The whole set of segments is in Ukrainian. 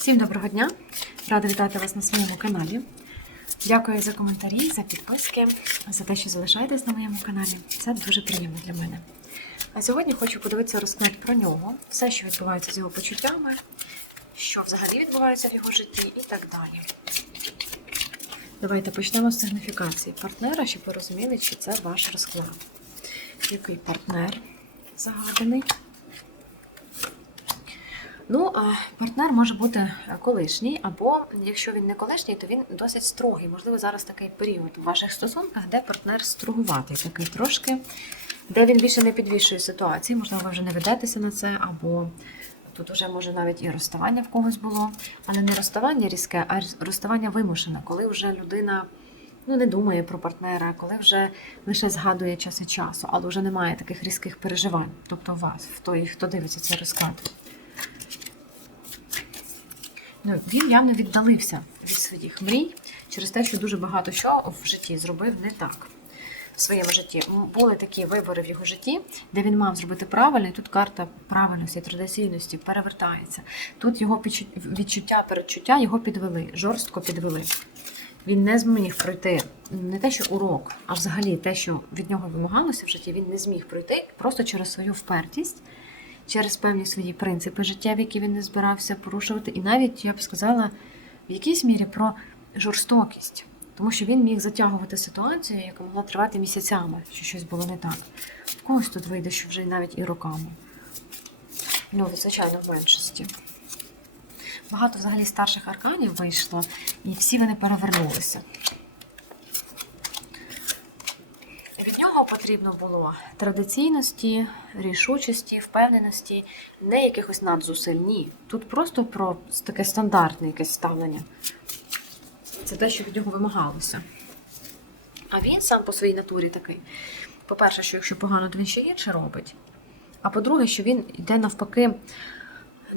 Всім доброго дня! Рада вітати вас на своєму каналі. Дякую за коментарі, за підписки, за те, що залишаєтесь на моєму каналі. Це дуже приємно для мене. А сьогодні хочу подивитися розклад про нього, все, що відбувається з його почуттями, що взагалі відбувається в його житті і так далі. Давайте почнемо з сигніфікації партнера, щоб ви розуміли, чи це ваш розклад. Який партнер загаданий? Ну, партнер може бути колишній, або якщо він не колишній, то він досить строгий. Можливо, зараз такий період в ваших стосунках, де партнер строгуватий, такий трошки, де він більше не підвішує ситуації, можливо, ви вже не ведетеся на це, або тут вже може навіть і розставання в когось було, але не розставання різке, а розставання вимушене, коли вже людина. Ну, не думає про партнера, коли вже лише згадує час від часу, але вже немає таких різких переживань. Тобто у вас, в той, хто дивиться цей розклад. Ну, він явно віддалився від своїх мрій через те, що дуже багато що в житті зробив не так в своєму житті. Були такі вибори в його житті, де він мав зробити правильно, і тут карта правильності, традиційності перевертається. Тут його відчуття, передчуття його підвели, жорстко підвели. Він не зміг пройти не те, що урок, а взагалі те, що від нього вимагалося в житті, він не зміг пройти просто через свою впертість через певні свої принципи життєві, які він не збирався порушувати, і навіть, я б сказала, в якійсь мірі про жорстокість. Тому що він міг затягувати ситуацію, яка могла тривати місяцями, що щось було не так. В когось тут вийде, що вже навіть і роками. Ну, звичайно, в меншості. Багато взагалі старших арканів вийшло, і всі вони перевернулися. Від нього потрібно було традиційності, рішучості, впевненості, не якихось надзусиль. Ні. Тут просто про таке стандартне якесь ставлення. Це те, що від нього вимагалося. А він сам по своїй натурі такий. По-перше, що якщо погано, то він ще інше робить. А по-друге, що він йде навпаки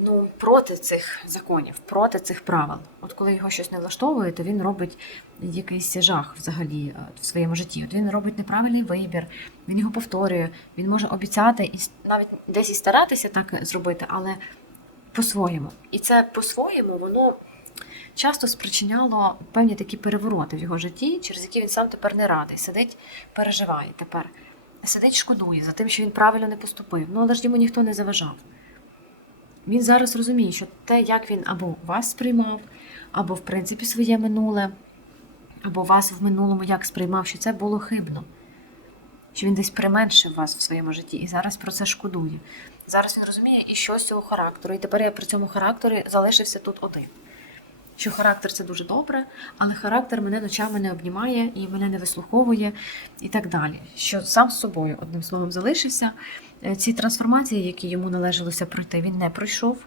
ну, проти цих законів, проти цих правил. От коли його щось не влаштовує, то він робить якийсь жах взагалі е, в своєму житті. От він робить неправильний вибір, він його повторює, він може обіцяти і навіть десь і старатися так зробити, але по-своєму. І це по-своєму воно часто спричиняло певні такі перевороти в його житті, через які він сам тепер не радий. Сидить, переживає тепер. Сидить, шкодує за тим, що він правильно не поступив. Ну, але ж йому ніхто не заважав. Він зараз розуміє, що те, як він або вас сприймав, або в принципі своє минуле, або вас в минулому як сприймав, що це було хибно. Що він десь применшив вас в своєму житті і зараз про це шкодує. Зараз він розуміє і що з цього характеру. І тепер я при цьому характері залишився тут один. Що характер це дуже добре, але характер мене ночами не обнімає і мене не вислуховує, і так далі. Що сам з собою, одним словом, залишився. Е, Ці трансформації, які йому належалося пройти, він не пройшов.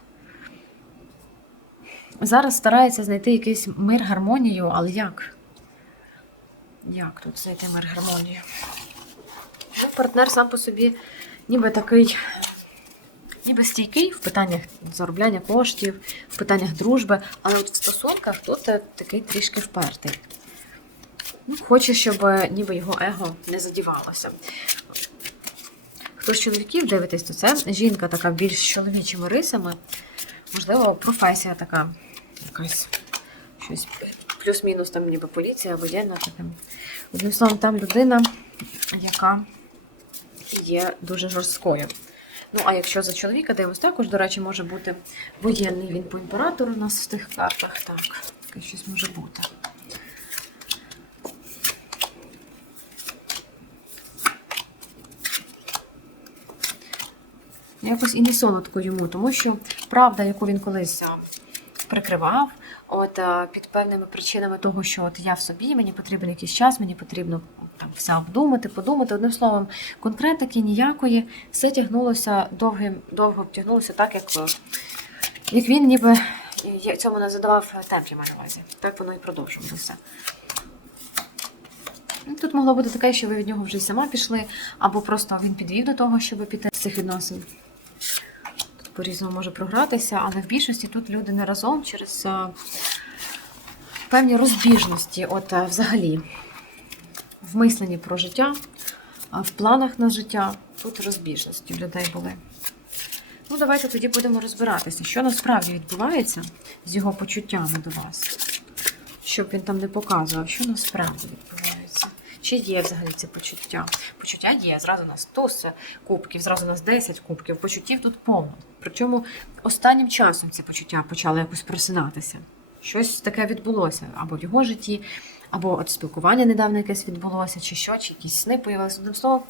Зараз старається знайти якийсь мир, гармонію, але як? Як тут знайти мир, гармонію? Ну, партнер сам по собі ніби такий, ніби стійкий в питаннях заробляння коштів, в питаннях дружби, але от в стосунках тут е, такий трішки впертий. Ну, хоче, щоб е, ніби його его не задівалося. Хто з чоловіків дивитесь, то це жінка така більш чоловічими рисами. Можливо, професія така якась щось плюс-мінус там ніби поліція, воєнна така. Одним словом, там людина, яка є дуже жорсткою. Ну, а якщо за чоловіка дивимось, також, до речі, може бути воєнний він по імператору у нас в тих картах. Так, щось може бути. Якось і не солодко йому, тому що правда, яку він колись прикривав, от під певними причинами того, що от я в собі, мені потрібен якийсь час, мені потрібно там все обдумати, подумати. Одним словом, конкретики ніякої, все тягнулося довгим, довго тягнулося так, як, е, як він ніби цьому не задавав темп, я маю на увазі. Так воно і продовжувалося. Ну, Тут могло бути таке, що ви від нього вже й сама пішли, або просто він підвів до того, щоб піти з цих відносин. По-різному може програтися, але в більшості тут люди не разом через е, певні розбіжності, от е, взагалі, в мисленні про життя, в планах на життя тут розбіжності в людей були. Ну, давайте тоді будемо розбиратися, що насправді відбувається з його почуттями до вас. Щоб він там не показував, що насправді відбувається. Чи є взагалі це почуття? Почуття є. Зразу нас туз кубків, зразу у нас 10 кубків. Почуттів тут повно. Причому останнім часом ці почуття почали якось просинатися. Щось таке відбулося або в його житті, або от спілкування недавно якесь відбулося, чи що, чи якісь сни появилися. Одним словом,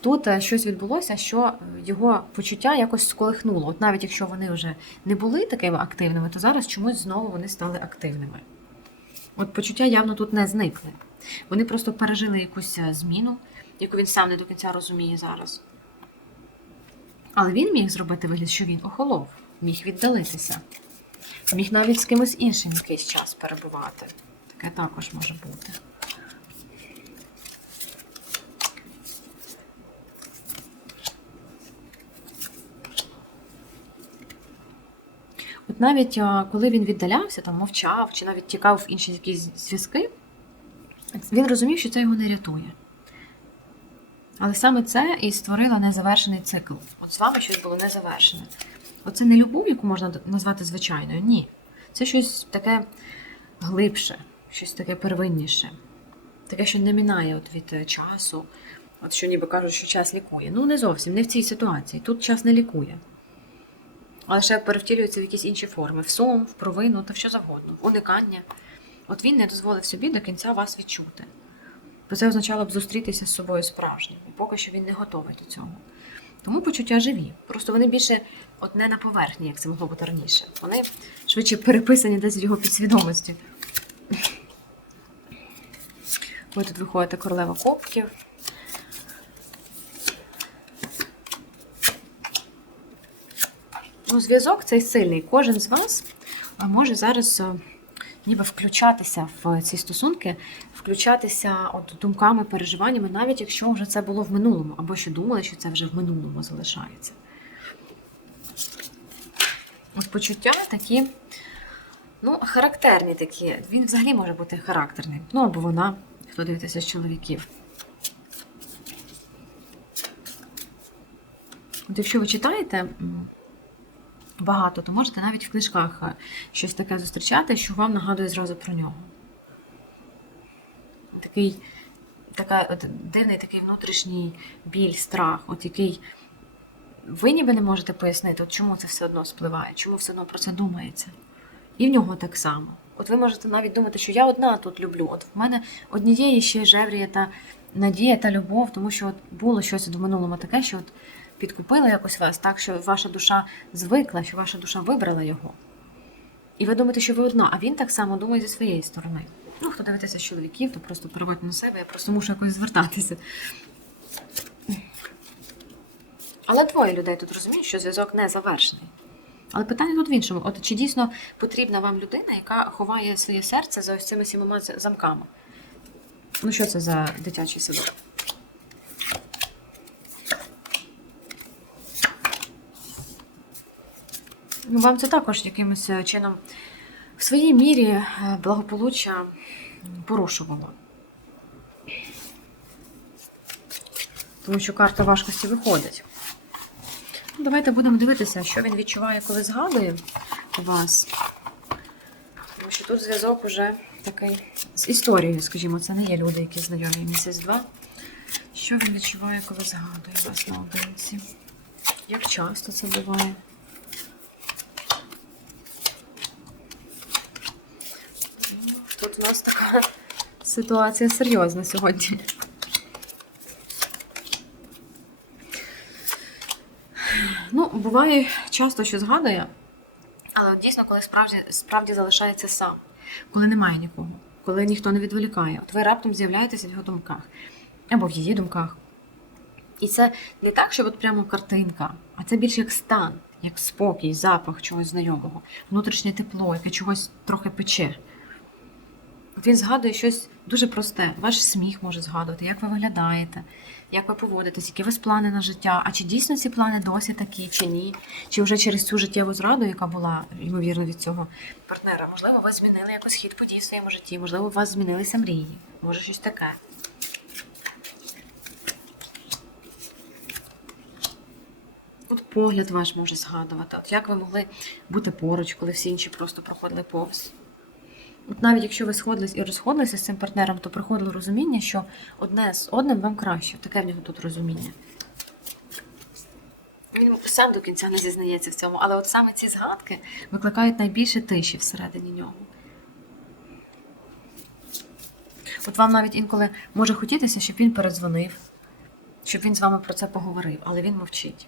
тут е, щось відбулося, що його почуття якось сколихнуло. От навіть якщо вони вже не були такими активними, то зараз чомусь знову вони стали активними. От почуття явно тут не зникли. Вони просто пережили якусь е, зміну, яку він сам не до кінця розуміє зараз. Але він міг зробити вигляд, що він охолов, міг віддалитися, міг навіть з кимось іншим якийсь час перебувати. Таке також може бути. От навіть коли він віддалявся, там мовчав чи навіть тікав в інші якісь зв'язки, він розумів, що це його не рятує. Але саме це і створило незавершений цикл. От з вами щось було незавершене. Оце не любов, яку можна назвати звичайною. Ні. Це щось таке глибше, щось таке первинніше. Таке, що не мінає от від е, часу. От що ніби кажуть, що час лікує. Ну, не зовсім, не в цій ситуації. Тут час не лікує. Але ще перевтілюється в якісь інші форми: в сум, в провину та в що завгодно, в уникання. От він не дозволив собі до кінця вас відчути. Бо це означало б зустрітися з собою справжнім. І поки що він не готовий до цього. Тому почуття живі. Просто вони більше от не на поверхні, як це могло бути раніше. Вони швидше переписані десь в його підсвідомості. Ви тут виходите королева кубків. Ну, зв'язок цей сильний. Кожен з вас може зараз е, ніби включатися в ці стосунки, включатися от думками, переживаннями, навіть якщо вже це було в минулому, або що думали, що це вже в минулому залишається. От почуття такі, ну, характерні такі. Він взагалі може бути характерним. Ну, або вона, хто дивиться з чоловіків. От якщо ви читаєте багато, то можете навіть в книжках е, щось таке зустрічати, що вам нагадує зразу про нього. Такий, така, от, дивний такий внутрішній біль, страх, от який ви ніби не можете пояснити, от чому це все одно спливає, чому все одно про це думається. І в нього так само. От ви можете навіть думати, що я одна тут люблю. От в мене однієї ще жевріє та надія та любов, тому що от було щось в минулому таке, що от підкупило якось вас, так що ваша душа звикла, що ваша душа вибрала його. І ви думаєте, що ви одна, а він так само думає зі своєї сторони. Ну, хто дивитеся з чоловіків, то просто переводьте на себе, я просто мушу якось звертатися. Але двоє людей тут розуміють, що зв'язок не завершений. Але питання тут в іншому: от чи дійсно потрібна вам людина, яка ховає своє серце за ось цими сімома замками? Ну, що це за дитячий садок? Ну, вам це також якимось е, чином в своїй мірі е, благополуччя порушувало. Тому що карта важкості виходить. Ну, Давайте будемо дивитися, що він відчуває, коли згадує вас. Тому що тут зв'язок уже такий з історією, скажімо, це не є люди, які знайомі місяць-два. Що він відчуває, коли згадує вас наодинці? Як часто це буває? Ну, Тут у нас така ситуація серйозна сьогодні. Ну, буває часто, що згадує, але дійсно, коли справді, справді залишається сам, коли немає нікого, коли ніхто не відволікає, от ви раптом з'являєтеся в його думках або в її думках. І це не так, що от прямо картинка, а це більше як стан, як спокій, запах чогось знайомого, внутрішнє тепло, яке чогось трохи пече. От він згадує щось дуже просте. Ваш сміх може згадувати, як ви виглядаєте, як ви поводитесь, які у вас плани на життя. А чи дійсно ці плани досі такі, чи ні? Чи вже через цю життєву зраду, яка була, ймовірно, від цього партнера, можливо, ви змінили якось хід подій в своєму житті, можливо, у вас змінилися мрії, може щось таке. От погляд ваш може згадувати. От як ви могли бути поруч, коли всі інші просто проходили повз. Навіть якщо ви сходились і розходилися з цим партнером, то приходило розуміння, що одне з одним вам краще. Таке в нього тут розуміння. Він сам до кінця не зізнається в цьому, але от саме ці згадки викликають найбільше тиші всередині нього. От вам навіть інколи може хотітися, щоб він передзвонив, щоб він з вами про це поговорив, але він мовчить.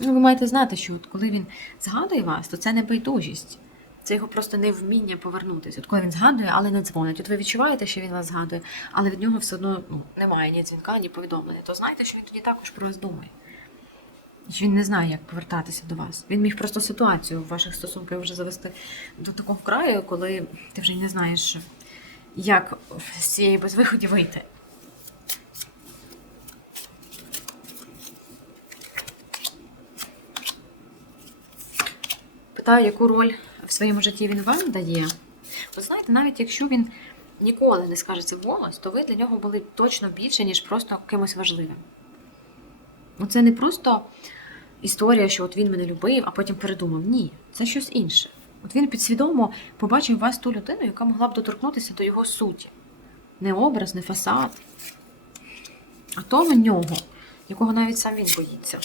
Ну, ви маєте знати, що от коли він згадує вас, то це не байдужість. Це його просто невміння повернутися. От коли він згадує, але не дзвонить. От ви відчуваєте, що він вас згадує, але від нього все одно ну, немає ні дзвінка, ні повідомлення. То знайте, що він тоді також про вас думає. Що він не знає, як повертатися до вас. Він міг просто ситуацію в ваших стосунках вже завести до такого краю, коли ти вже не знаєш, як з цієї безвиході вийти. Питаю, яку роль в своєму житті він вам дає. Ви знаєте, навіть якщо він ніколи не скаже це вголос, то ви для нього були точно більше, ніж просто кимось важливим. Це не просто історія, що от він мене любив, а потім передумав. Ні, це щось інше. От він підсвідомо побачив вас ту людину, яка могла б доторкнутися до його суті. Не образ, не фасад, а того нього, якого навіть сам він боїться.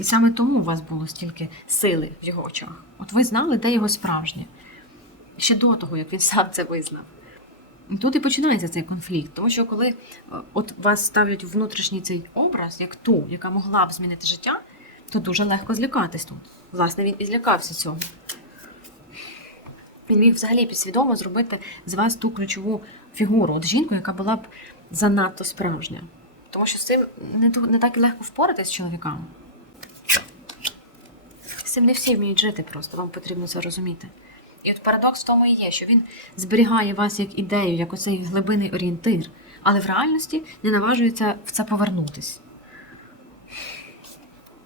І саме тому у вас було стільки сили в його очах. От ви знали, де його справжнє. Ще до того, як він сам це визнав. Тут і починається цей конфлікт. Тому що коли е, от вас ставлять внутрішній цей образ, як ту, яка могла б змінити життя, то дуже легко злякатись тут. Власне, він і злякався цього. Він міг взагалі підсвідомо зробити з вас ту ключову фігуру, от жінку, яка була б занадто справжня. Тому що з цим не так і легко впоратись з чоловіками. Цим не всі вміють жити просто, вам потрібно це розуміти. І от парадокс в тому і є, що він зберігає вас як ідею, як оцей глибинний орієнтир, але в реальності не наважується в це повернутись.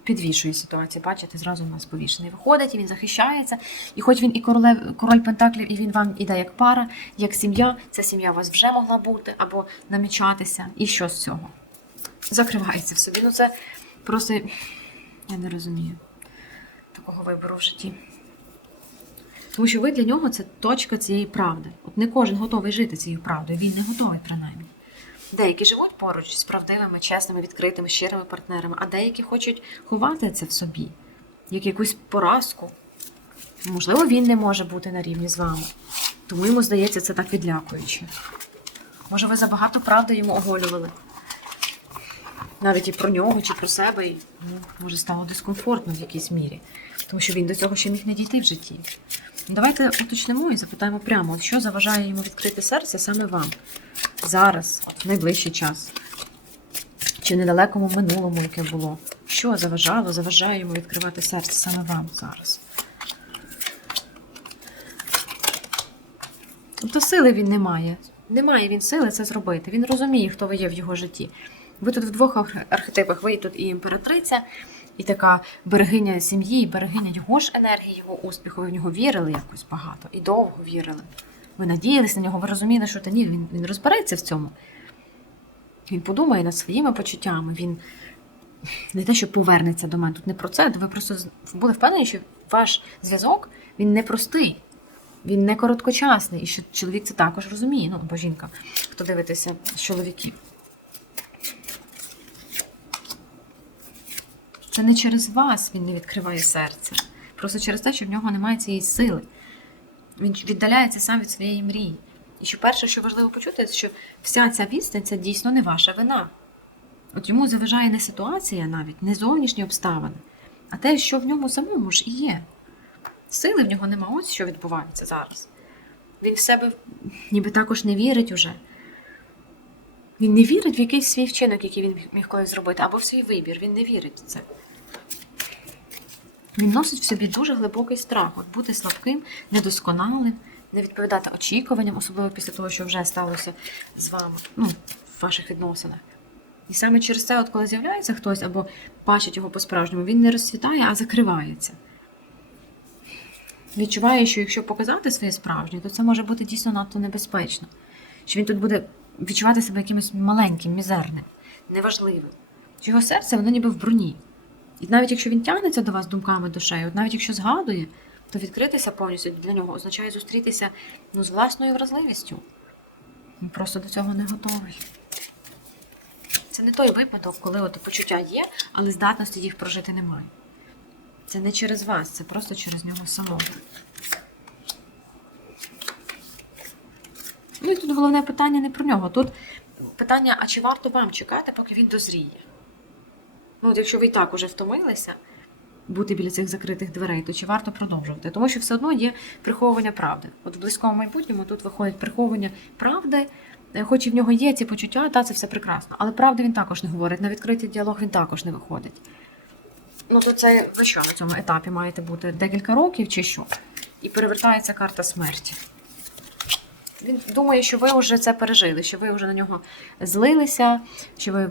Підвішує ситуацію, бачите, зразу у нас повішений. Виходить, і він захищається. І хоч він і королев, король Пентаклів, і він вам іде як пара, як сім'я, ця сім'я у вас вже могла бути або намічатися. І що з цього? Закривається в собі. Ну це просто я не розумію такого вибору в житті. Тому що ви для нього це точка цієї правди. От не кожен готовий жити цією правдою, він не готовий принаймні. Деякі живуть поруч з правдивими, чесними, відкритими, щирими партнерами, а деякі хочуть ховати це в собі, як якусь поразку. Можливо, він не може бути на рівні з вами. Тому йому здається це так відлякуюче. Може, ви забагато правди йому оголювали. Навіть і про нього, чи про себе, і ну, може стало дискомфортно в якійсь мірі, тому що він до цього ще міг не дійти в житті. Давайте уточнимо і запитаємо прямо, що заважає йому відкрити серце саме вам зараз, в найближчий час, чи в недалекому минулому, яке було. Що заважало, заважає йому відкривати серце саме вам зараз? Тобто сили він не має. Немає він сили це зробити. Він розуміє, хто ви є в його житті. Ви тут в двох архетипах. Ви тут і імператриця, і така берегиня сім'ї, і берегиня його ж енергії, його успіху. Ви в нього вірили якось багато і довго вірили. Ви надіялись на нього, ви розуміли, що та ні, він, він розбереться в цьому. Він подумає над своїми почуттями. Він не те, що повернеться до мене. Тут не про це. Ви просто були впевнені, що ваш зв'язок він непростий. Він не короткочасний, і що чоловік це також розуміє, ну або жінка, хто дивитеся з чоловіків. Це не через вас він не відкриває серце. Просто через те, що в нього немає цієї сили. Він віддаляється сам від своєї мрії. І що перше, що важливо почути, що вся ця відстань це дійсно не ваша вина. От йому заважає не ситуація навіть, не зовнішні обставини, а те, що в ньому самому ж і є. Сили в нього нема, ось що відбувається зараз. Він в себе ніби також не вірить уже. Він не вірить в якийсь свій вчинок, який він міг колись зробити, або в свій вибір. Він не вірить в це. Він носить в собі дуже глибокий страх от бути слабким, недосконалим, не відповідати очікуванням, особливо після того, що вже сталося з вами, ну, в ваших відносинах. І саме через це, от коли з'являється хтось або бачить його по-справжньому, він не розцвітає, а закривається. Відчуває, що якщо показати своє справжнє, то це може бути дійсно надто небезпечно. Що він тут буде відчувати себе якимось маленьким, мізерним, неважливим. Його серце, воно ніби в броні. І навіть якщо він тягнеться до вас думками душею, от навіть якщо згадує, то відкритися повністю для нього означає зустрітися ну, з власною вразливістю. Він просто до цього не готовий. Це не той випадок, коли от почуття є, але здатності їх прожити немає. Це не через вас, це просто через нього самого. Ну і тут головне питання не про нього. Тут питання, а чи варто вам чекати, поки він дозріє? Ну, от якщо ви і так уже втомилися бути біля цих закритих дверей, то чи варто продовжувати? Тому що все одно є приховування правди. От в близькому майбутньому тут виходить приховування правди, е, хоч і в нього є ці почуття, та це все прекрасно. Але правди він також не говорить. На відкритий діалог він також не виходить. Ну, то це ви що на цьому етапі маєте бути декілька років чи що? І перевертається карта смерті. Він думає, що ви вже це пережили, що ви вже на нього злилися, що ви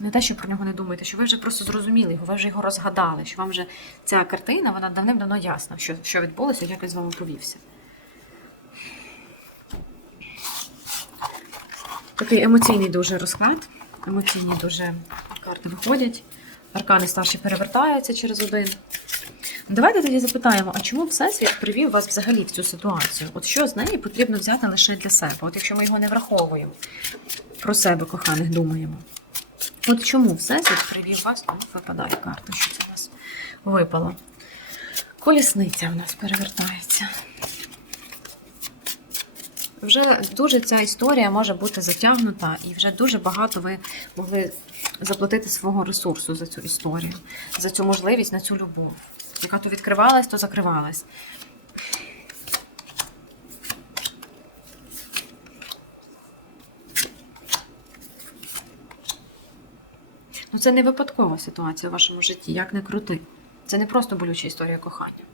не те, що про нього не думаєте, що ви вже просто зрозуміли його, ви вже його розгадали, що вам вже ця картина, вона давним-давно ясна, що, що відбулося, як він з вами повівся. Такий емоційний дуже розклад. Емоційні дуже карти виходять. Аркани старші перевертаються через один. Давайте тоді запитаємо, а чому Всесвіт привів вас взагалі в цю ситуацію? От що з неї потрібно взяти лише для себе? От якщо ми його не враховуємо, про себе коханих думаємо. От чому Всесвіт привів вас? О, випадає карта, що це у нас випало. Колісниця у нас перевертається. Вже дуже ця історія може бути затягнута, і вже дуже багато ви могли заплатити свого ресурсу за цю історію, за цю можливість на цю любов, яка то відкривалась, то закривалась. Ну, це не випадкова ситуація в вашому житті, як не крути. Це не просто болюча історія кохання.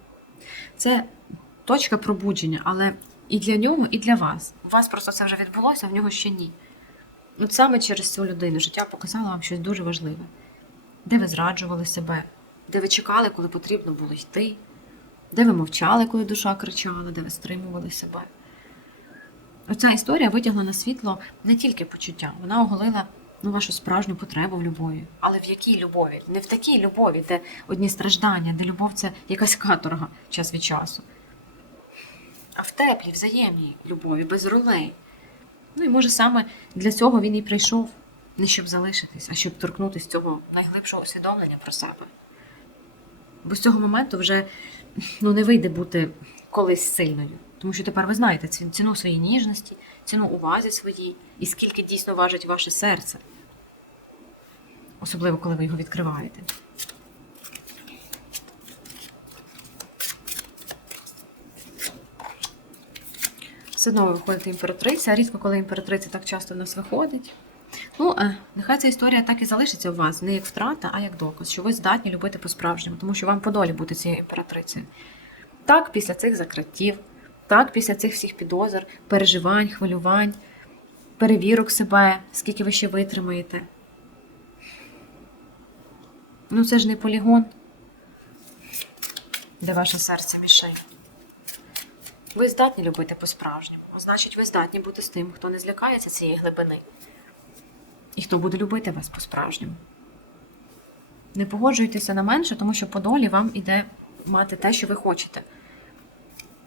Це точка пробудження, але і для нього, і для вас. У вас просто це вже відбулося, а в нього ще ні. От саме через цю людину життя показало вам щось дуже важливе. Де ви зраджували себе, де ви чекали, коли потрібно було йти, де ви мовчали, коли душа кричала, де ви стримували себе. Оця історія витягла на світло не тільки почуття, вона оголила ну, вашу справжню потребу в любові. Але в якій любові? Не в такій любові, де одні страждання, де любов це якась каторга час від часу. А в теплій, взаємній любові, без ролей. Ну і може саме для цього він і прийшов, не щоб залишитись, а щоб торкнутися цього найглибшого усвідомлення про себе. Бо з цього моменту вже ну, не вийде бути колись сильною. Тому що тепер ви знаєте ціну своєї ніжності, ціну увазі своїй, і скільки дійсно важить ваше серце. Особливо, коли ви його відкриваєте. Все одно ви виходите імператриця, а рідко, коли імператриця так часто в нас виходить. Ну, е, нехай ця історія так і залишиться у вас, не як втрата, а як доказ, що ви здатні любити по-справжньому, тому що вам по долі бути цією імператрицею. Так, після цих закриттів, так, після цих всіх підозр, переживань, хвилювань, перевірок себе, скільки ви ще витримаєте. Ну, це ж не полігон, де ваше серце мішень. Ви здатні любити по-справжньому. Значить, ви здатні бути з тим, хто не злякається цієї глибини. І хто буде любити вас по-справжньому. Не погоджуйтеся на менше, тому що по долі вам іде мати те, що ви хочете.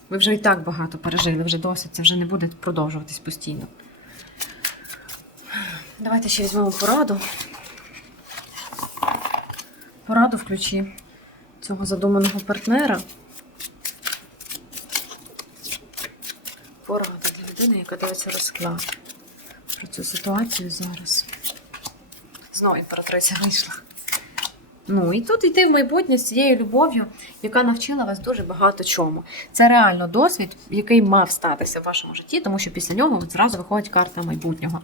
Ви вже і так багато пережили, вже досить, це вже не буде продовжуватись постійно. Давайте ще візьмемо пораду. Пораду в ключі цього задуманого партнера. Порада для людини, яка дивиться розклад про цю ситуацію зараз. Знову імператриця вийшла. Ну і тут йти в майбутнє з цією любов'ю, яка навчила вас дуже багато чому. Це реально досвід, який мав статися в вашому житті, тому що після нього зразу виходить карта майбутнього.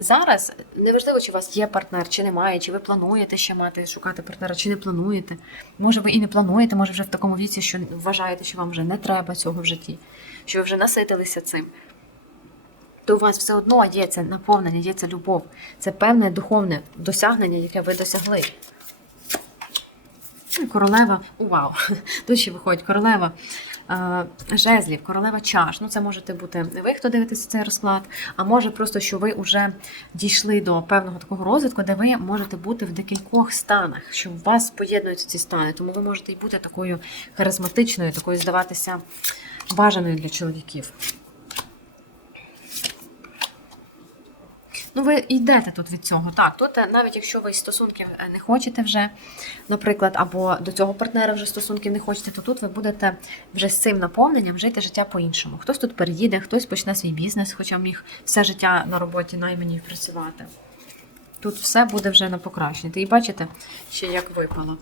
Зараз неважливо, чи у вас є партнер, чи немає, чи ви плануєте ще мати шукати партнера, чи не плануєте. Може, ви і не плануєте, може вже в такому віці, що вважаєте, що вам вже не треба цього в житті, що ви вже наситилися цим. То у вас все одно є це наповнення, є це любов, це певне духовне досягнення, яке ви досягли. Ну, Королева, вау, тут ще виходить королева Е, Жезлів, королева чаш. Ну, це можете бути ви, хто дивитеся цей розклад, а може просто, що ви вже дійшли до певного такого розвитку, де ви можете бути в декількох станах, що у вас поєднуються ці стани. Тому ви можете й бути такою харизматичною, такою здаватися бажаною для чоловіків. Ну, ви йдете тут від цього. Так, тут е, навіть якщо ви стосунків е, не хочете вже, наприклад, або до цього партнера вже стосунків не хочете, то тут ви будете вже з цим наповненням жити життя по-іншому. Хтось тут переїде, хтось почне свій бізнес, хоча міг все життя на роботі наймені працювати. Тут все буде вже на покращення. І бачите, ще як випало.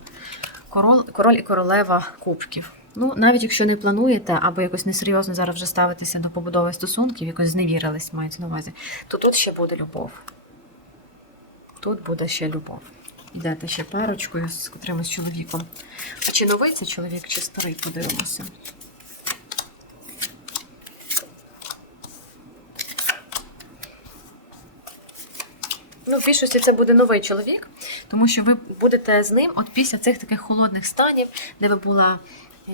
Король, король і королева кубків. Ну, навіть якщо не плануєте, або якось несерйозно зараз вже ставитеся до побудови стосунків, якось зневірились, мається на увазі, то тут ще буде любов. Тут буде ще любов. Йдете ще парочкою з котримось чоловіком. А чи новий це чоловік, чи старий, подивимося. Ну, в більшості це буде новий чоловік, тому що ви будете з ним от після цих таких холодних станів, де ви була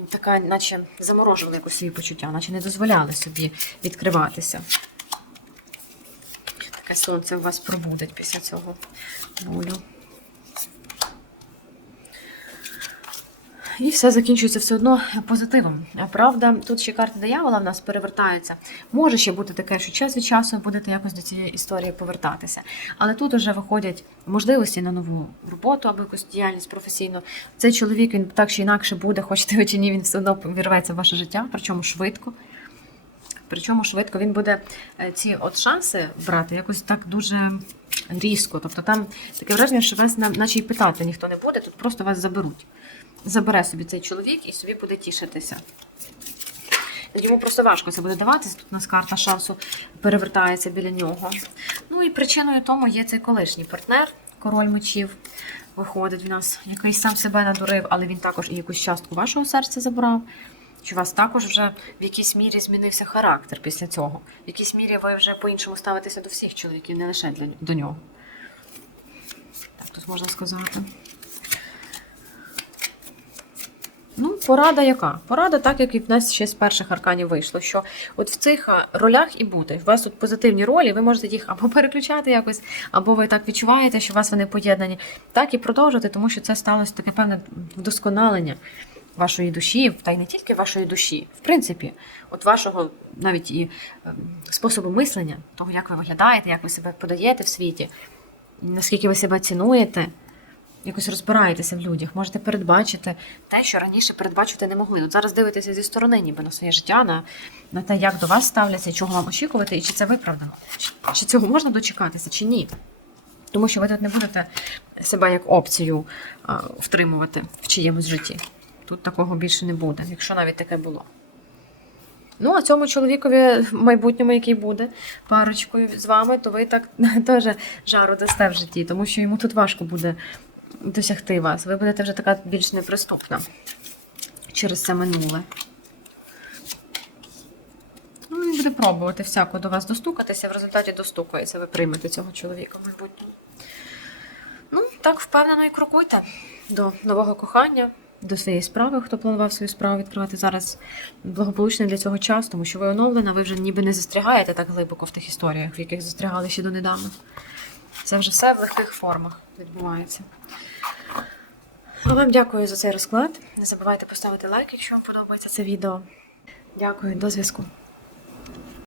така, наче заморожували якось свої почуття, наче не дозволяли собі відкриватися. Таке сонце у вас пробудить після цього болю. І все закінчується все одно позитивом. Правда, тут ще карта диявола в нас перевертається. Може ще бути таке, що час від часу будете якось до цієї історії повертатися. Але тут вже виходять можливості на нову роботу або якусь діяльність професійну. Цей чоловік він так чи інакше буде, хочете ви чи ні, він все одно вірветься в ваше життя, причому швидко. Причому швидко він буде е, ці от шанси брати якось так дуже різко. Тобто там таке враження, що вас на- наче й питати ніхто не буде, тут просто вас заберуть. Забере собі цей чоловік і собі буде тішитися. Йому просто важко це буде даватися. Тут у нас карта шансу перевертається біля нього. Ну і причиною тому є цей колишній партнер, король мечів. Виходить в нас, який сам себе надурив, але він також і якусь частку вашого серця забрав. Що у вас також вже в якійсь мірі змінився характер після цього. В якійсь мірі ви вже по-іншому ставитеся до всіх чоловіків, не лише для, до нього. Так, тут можна сказати. Ну, порада яка? Порада, так як і в нас ще з перших арканів вийшло, що от в цих ролях і бути. У вас тут позитивні ролі, ви можете їх або переключати якось, або ви так відчуваєте, що у вас вони поєднані, так і продовжувати, тому що це сталося таке певне вдосконалення вашої душі, та й не тільки вашої душі, в принципі, от вашого навіть і ем, способу мислення, того, як ви виглядаєте, як ви себе подаєте в світі, наскільки ви себе цінуєте якось розбираєтеся в людях, можете передбачити те, що раніше передбачити не могли. От зараз дивитеся зі сторони, ніби на своє життя, на, на те, як до вас ставляться, чого вам очікувати, і чи це виправдано, чи, чи цього можна дочекатися, чи ні. Тому що ви тут не будете себе як опцію а, втримувати в чиємусь житті. Тут такого більше не буде, якщо навіть таке було. Ну, а цьому чоловікові майбутньому, який буде парочкою з вами, то ви так теж жару дасте в житті, тому що йому тут важко буде досягти вас. Ви будете вже така більш неприступна через це минуле. Ну, він буде пробувати всяко до вас достукатися, в результаті достукається, ви приймете цього чоловіка в майбутньому. Ну, так впевнено і крокуйте до нового кохання, до своєї справи, хто планував свою справу відкривати зараз благополучний для цього час, тому що ви оновлена, ви вже ніби не застрягаєте так глибоко в тих історіях, в яких застрягали ще донедавна. Це вже все в легких формах відбувається. Вам дякую за цей розклад. Не забувайте поставити лайк, якщо вам подобається це відео. Дякую, до зв'язку.